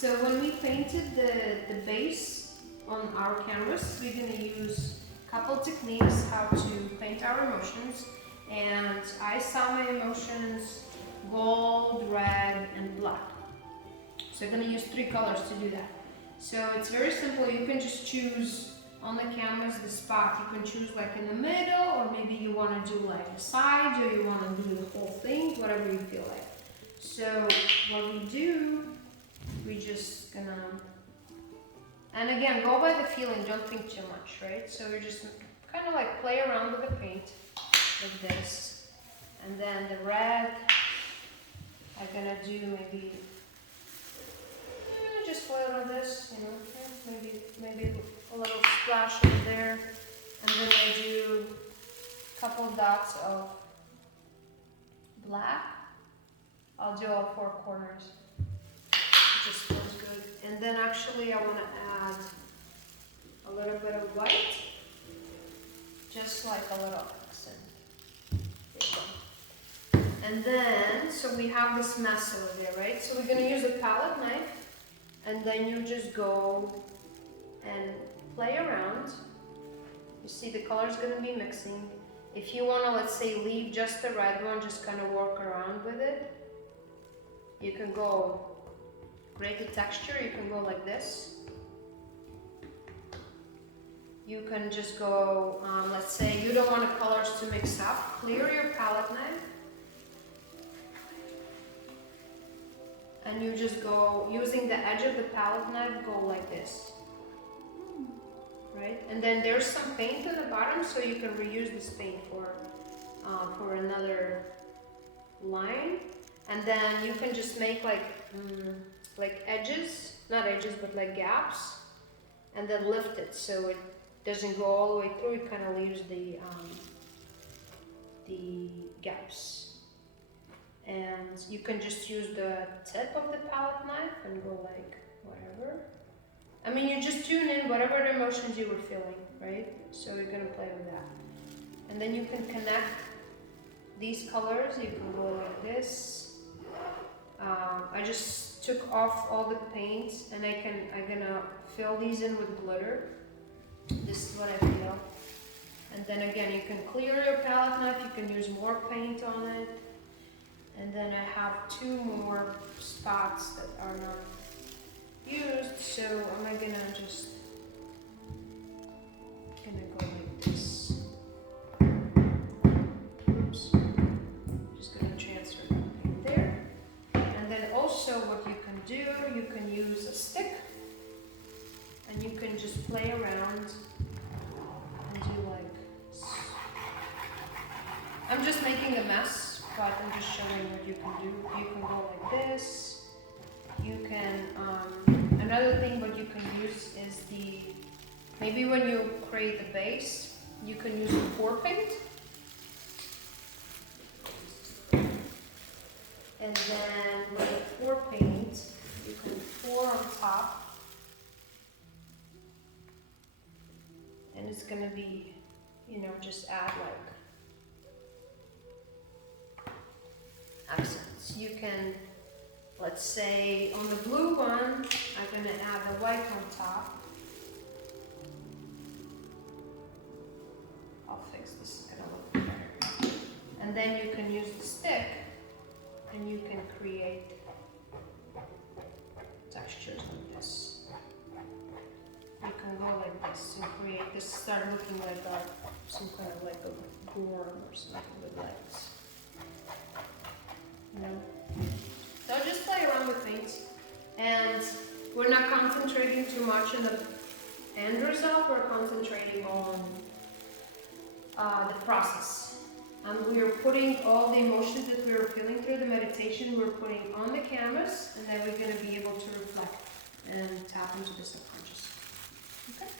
So when we painted the base on our canvas, we're going to use a couple techniques how to paint our emotions. And I saw my emotions gold, red, and black. So I'm going to use 3 colors to do that. So it's very simple. You can just choose on the canvas the spot. You can choose like in the middle, or maybe you want to do like the sides, or you want to do the whole thing, whatever you feel like. So what we do, we just gonna, and again, go by the feeling, don't think too much, right? So we're just kind of like play around with the paint like this. And then the red, I'm gonna do maybe just a little of this, you know, maybe a little splash over there. And then I do a couple dots of black. I'll do all 4 corners. It just feels good. And then actually I want to add a little bit of white, just like a little accent. There you go. And then, so we have this mess over there, right? So we're going to use a palette knife, and then you just go and play around. You see the color's going to be mixing. If you want to, let's say, leave just the red one, just kind of work around with it. You can go create the texture, you can go like this. You can just go, let's say you don't want the colors to mix up, clear your palette knife. And you just go, using the edge of the palette knife, go like this. Right? And then there's some paint on the bottom, so you can reuse this paint for another line. And then you can just make like edges, not edges, but like gaps, and then lift it so it doesn't go all the way through. It kind of leaves the gaps. And you can just use the tip of the palette knife and go like whatever. I mean, you just tune in whatever emotions you were feeling, right? So you're gonna play with that. And then you can connect these colors. You can go like this. I just took off all the paint, and I'm gonna fill these in with glitter. This is what I feel. And then again, you can clear your palette knife, you can use more paint on it. And then I have 2 more spots that are not used, so I'm gonna just go like this. Oops. Just gonna transfer that paint there. And then also what you can do, you can use a stick, and you can just play around and do like, I'm just making a mess, but I'm just showing what you can do. You can go like this. You can, another thing what you can use is maybe when you create the base, you can use the pour paint. And then with the pour paint, you can pour on top. And it's gonna be, you know, just add like accents. You can, let's say on the blue one, I'm gonna add the white on top. I'll fix this, it'll look better. And then you can use the stick, and you can create textures like this. You can go like this and create this, start looking like some kind of like a worm or something with legs. You know? So just play around with paint, and we're not concentrating too much on the end result, we're concentrating on the process. And we are putting all the emotions that we are feeling through the meditation, we're putting on the canvas, and then we're going to be able to reflect and tap into the subconscious. Okay?